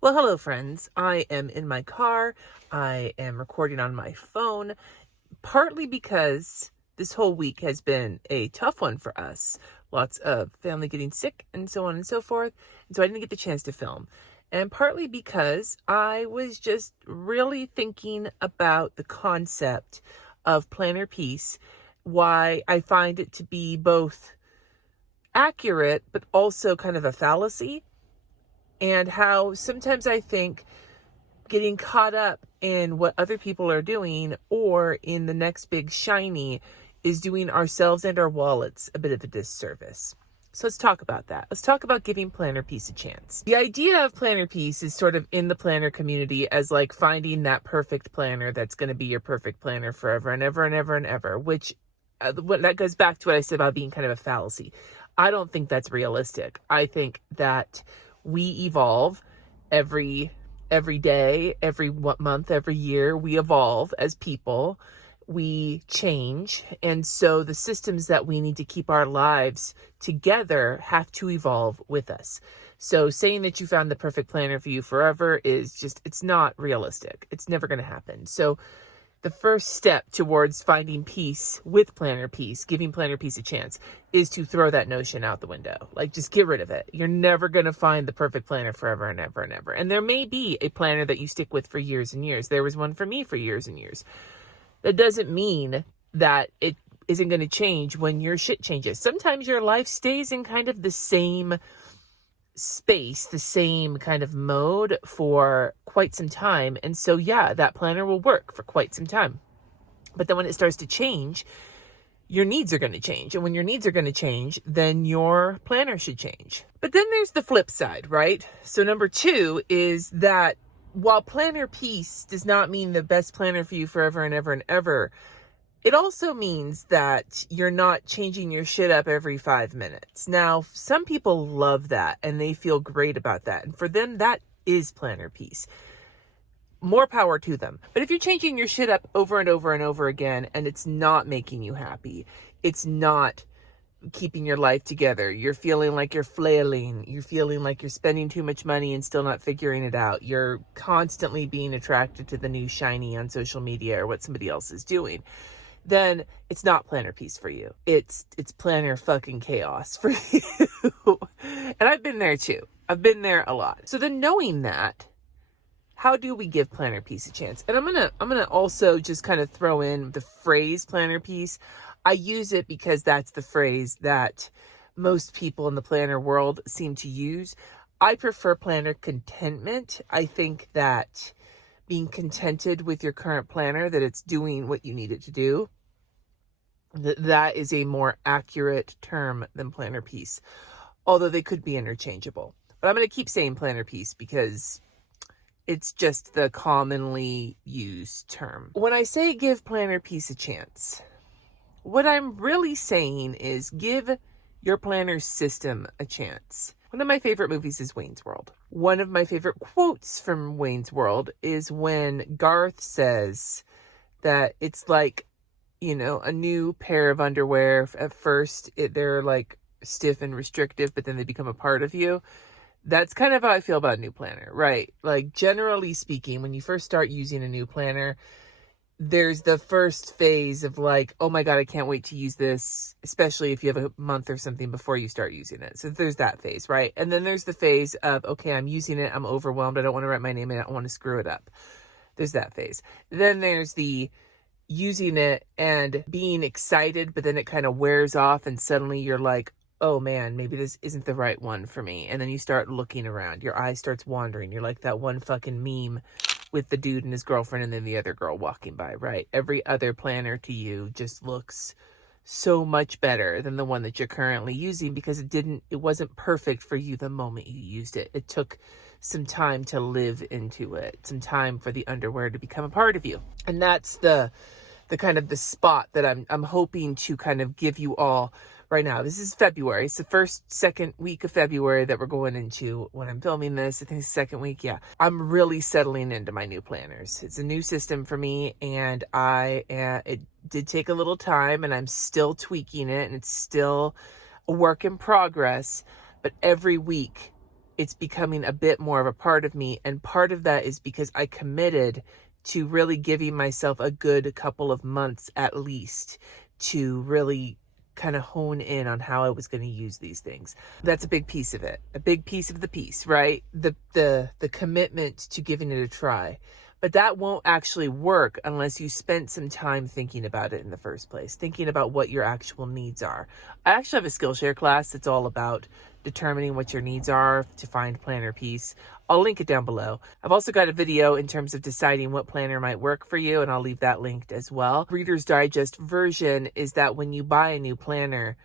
Well, hello, friends. I am in my car. I am recording on my phone, partly because this whole week has been a tough one for us. Lots of family getting sick and so on and so forth. And so I didn't get the chance to film. And partly because I was just really thinking about the concept of planner peace, why I find it to be both accurate, but also kind of a fallacy, and how sometimes I think getting caught up in what other people are doing or in the next big shiny is doing ourselves and our wallets a bit of a disservice. So let's talk about that. Let's talk about giving planner peace a chance. The idea of planner peace is sort of in the planner community as like finding that perfect planner that's going to be your perfect planner forever and ever and ever and ever, which that goes back to what I said about being kind of a fallacy. I don't think that's realistic. I think that we evolve every day, every month, every year. We evolve as people. We change. And so the systems that we need to keep our lives together have to evolve with us. So saying that you found the perfect planner for you forever is just, it's not realistic. It's never going to happen. So the first step towards finding peace with planner peace, giving planner peace a chance, is to throw that notion out the window. Like, just get rid of it. You're never going to find the perfect planner forever and ever and ever. And there may be a planner that you stick with for years and years. There was one for me for years and years. That doesn't mean that it isn't going to change when your shit changes. Sometimes your life stays in kind of the same space, the same kind of mode for quite some time. And so, yeah, that planner will work for quite some time. But then when it starts to change, your needs are going to change. And when your needs are going to change, then your planner should change. But then there's the flip side, right? So number 2 is that while planner peace does not mean the best planner for you forever and ever and ever, it also means that you're not changing your shit up every 5 minutes. Now, some people love that and they feel great about that. And for them, that is planner peace. More power to them. But if you're changing your shit up over and over and over again, and it's not making you happy, it's not keeping your life together, you're feeling like you're flailing, you're feeling like you're spending too much money and still not figuring it out, you're constantly being attracted to the new shiny on social media or what somebody else is doing, then it's not planner peace for you. It's planner fucking chaos for you. And I've been there too. I've been there a lot. So then knowing that, how do we give planner peace a chance? And I'm gonna also just kind of throw in the phrase planner peace. I use it because that's the phrase that most people in the planner world seem to use. I prefer planner contentment. I think that being contented with your current planner, that it's doing what you need it to do, that is a more accurate term than planner peace, although they could be interchangeable. But I'm going to keep saying planner peace because it's just the commonly used term. When I say give planner peace a chance, what I'm really saying is give your planner system a chance. One of my favorite movies is Wayne's World. One of my favorite quotes from Wayne's World is when Garth says that it's like, a new pair of underwear. At first, they're like stiff and restrictive, but then they become a part of you. That's kind of how I feel about a new planner, right? Like, generally speaking, when you first start using a new planner, there's the first phase of like, oh my God, I can't wait to use this, especially if you have a month or something before you start using it. So there's that phase, right? And then there's the phase of, okay, I'm using it, I'm overwhelmed, I don't want to write my name in it, I don't want to screw it up. There's that phase. Then there's the using it and being excited, but then it kind of wears off and suddenly you're like, oh man, maybe this isn't the right one for me. And then you start looking around, your eye starts wandering. You're like that one fucking meme with the dude and his girlfriend and then the other girl walking by, right? Every other planner to you just looks so much better than the one that you're currently using because it wasn't perfect for you the moment you used it. It took some time to live into it, some time for the underwear to become a part of you. And that's the kind of the spot that I'm hoping to kind of give you all right now. This is February. It's the second week of February that we're going into when I'm filming this. I think it's the second week. Yeah. I'm really settling into my new planners. It's a new system for me and it did take a little time and I'm still tweaking it and it's still a work in progress, but every week it's becoming a bit more of a part of me. And part of that is because I committed to really giving myself a good couple of months at least to really kind of hone in on how I was going to use these things. That's a big piece of it, a big piece of the piece, right? The commitment to giving it a try. But that won't actually work unless you spent some time thinking about it in the first place, thinking about what your actual needs are. I actually have a Skillshare class that's all about determining what your needs are to find planner peace. I'll link it down below. I've also got a video in terms of deciding what planner might work for you, and I'll leave that linked as well. Reader's Digest version is that when you buy a new planner,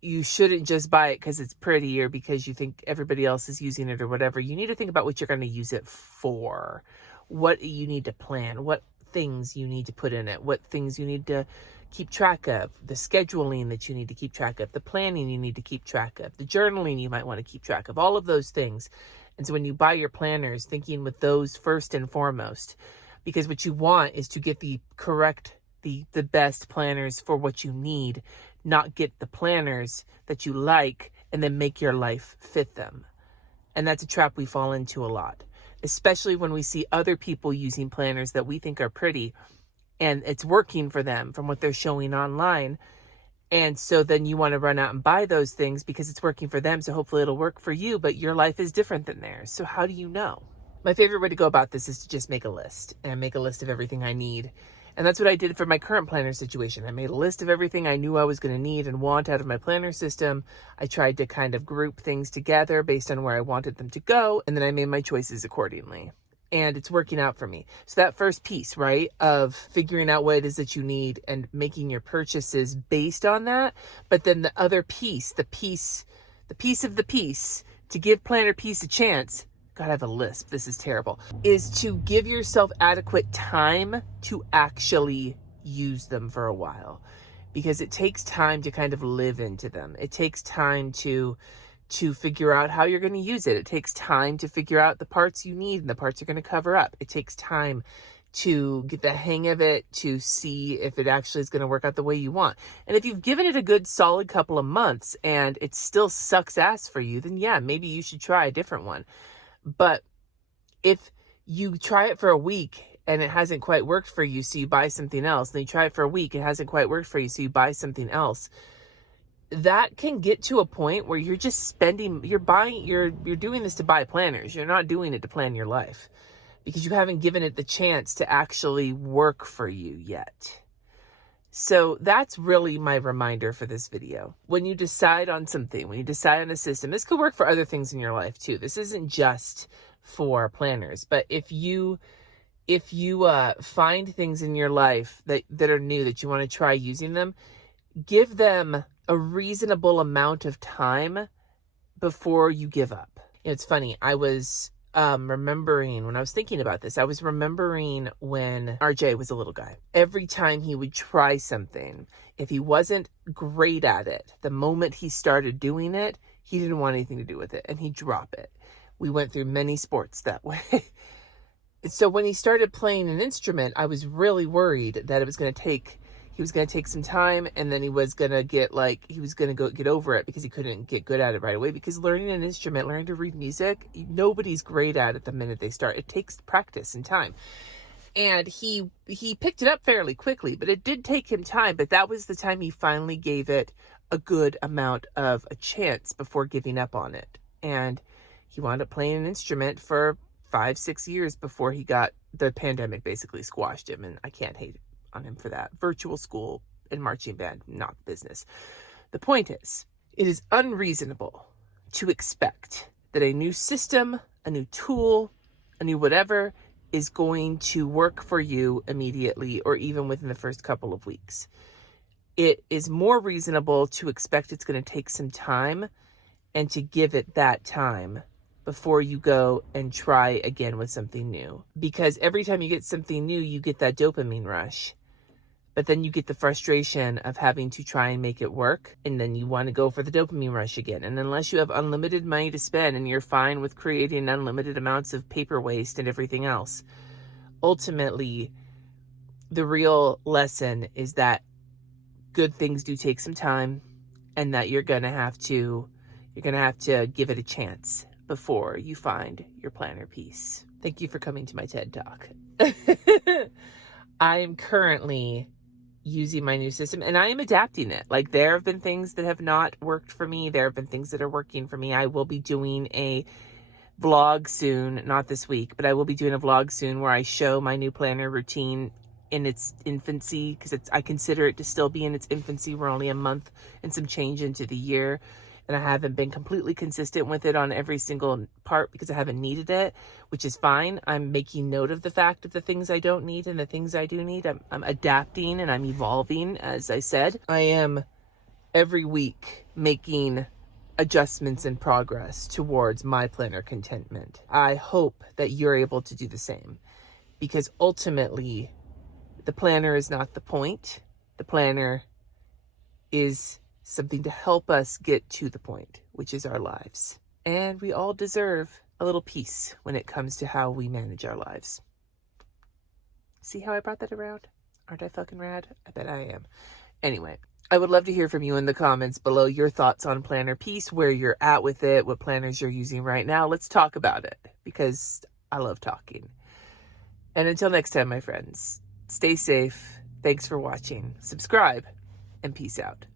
you shouldn't just buy it because it's pretty or because you think everybody else is using it or whatever. You need to think about what you're going to use it for. What you need to plan, what things you need to put in it, what things you need to keep track of, the scheduling that you need to keep track of, the planning you need to keep track of, the journaling you might want to keep track of, all of those things. And so when you buy your planners, thinking with those first and foremost, because what you want is to get the correct, the best planners for what you need, not get the planners that you like and then make your life fit them. And that's a trap we fall into a lot, especially when we see other people using planners that we think are pretty and it's working for them from what they're showing online. And so then you want to run out and buy those things because it's working for them. So hopefully it'll work for you, but your life is different than theirs. So how do you know? My favorite way to go about this is to just make a list and make a list of everything I need. And that's what I did for my current planner situation. I made a list of everything I knew I was going to need and want out of my planner system. I tried to kind of group things together based on where I wanted them to go. And then I made my choices accordingly. And it's working out for me. So that first piece, right, of figuring out what it is that you need and making your purchases based on that. But then the other piece, the piece of the piece to give Planner Peace a chance. God, I have a lisp. This is terrible. Is to give yourself adequate time to actually use them for a while, because it takes time to kind of live into them. It takes time to figure out how you're going to use it. It takes time to figure out the parts you need and the parts you're going to cover up. It takes time to get the hang of it, to see if it actually is going to work out the way you want. And if you've given it a good solid couple of months and it still sucks ass for you, then yeah, maybe you should try a different one. But if you try it for a week and it hasn't quite worked for you, so you buy something else, then you try it for a week, it hasn't quite worked for you, so you buy something else, that can get to a point where you're just spending, you're doing this to buy planners. You're not doing it to plan your life because you haven't given it the chance to actually work for you yet. So that's really my reminder for this video. When you decide on something, when you decide on a system, this could work for other things in your life too. This isn't just for planners, but if you find things in your life that are new, that you want to try using them, give them a reasonable amount of time before you give up. It's funny. I was remembering when I was thinking about this, I was remembering when RJ was a little guy. Every time he would try something, if he wasn't great at it, the moment he started doing it, he didn't want anything to do with it and he'd drop it. We went through many sports that way. So when he started playing an instrument, I was really worried that he was going to take some time and then he was going to get over it because he couldn't get good at it right away. Because learning an instrument, learning to read music, nobody's great at it the minute they start. It takes practice and time. And he picked it up fairly quickly, but it did take him time. But that was the time he finally gave it a good amount of a chance before giving up on it. And he wound up playing an instrument for 5-6 years before the pandemic basically squashed him. And I can't hate on him for that. Virtual school and marching band, not business. The point is, it is unreasonable to expect that a new system, a new tool, a new whatever is going to work for you immediately or even within the first couple of weeks. It is more reasonable to expect it's going to take some time and to give it that time before you go and try again with something new. Because every time you get something new, you get that dopamine rush. But then you get the frustration of having to try and make it work. And then you want to go for the dopamine rush again. And unless you have unlimited money to spend and you're fine with creating unlimited amounts of paper waste and everything else, ultimately, the real lesson is that good things do take some time and that you're going to have to give it a chance before you find your planner piece. Thank you for coming to my TED Talk. I am currently using my new system and I am adapting it. Like, there have been things that have not worked for me. There have been things that are working for me. I will be doing a vlog soon, not this week, but I will be doing a vlog soon where I show my new planner routine in its infancy, because I consider it to still be in its infancy. We're only a month and some change into the year, and I haven't been completely consistent with it on every single part because I haven't needed it, which is fine. I'm making note of the fact of the things I don't need and the things I do need. I'm adapting and I'm evolving, as I said. I am every week making adjustments and progress towards my planner contentment. I hope that you're able to do the same, because ultimately the planner is not the point. The planner is something to help us get to the point, which is our lives. And we all deserve a little peace when it comes to how we manage our lives. See how I brought that around? Aren't I fucking rad? I bet I am. Anyway, I would love to hear from you in the comments below your thoughts on planner piece, where you're at with it, what planners you're using right now. Let's talk about it, because I love talking. And until next time, my friends, stay safe. Thanks for watching. Subscribe, and peace out.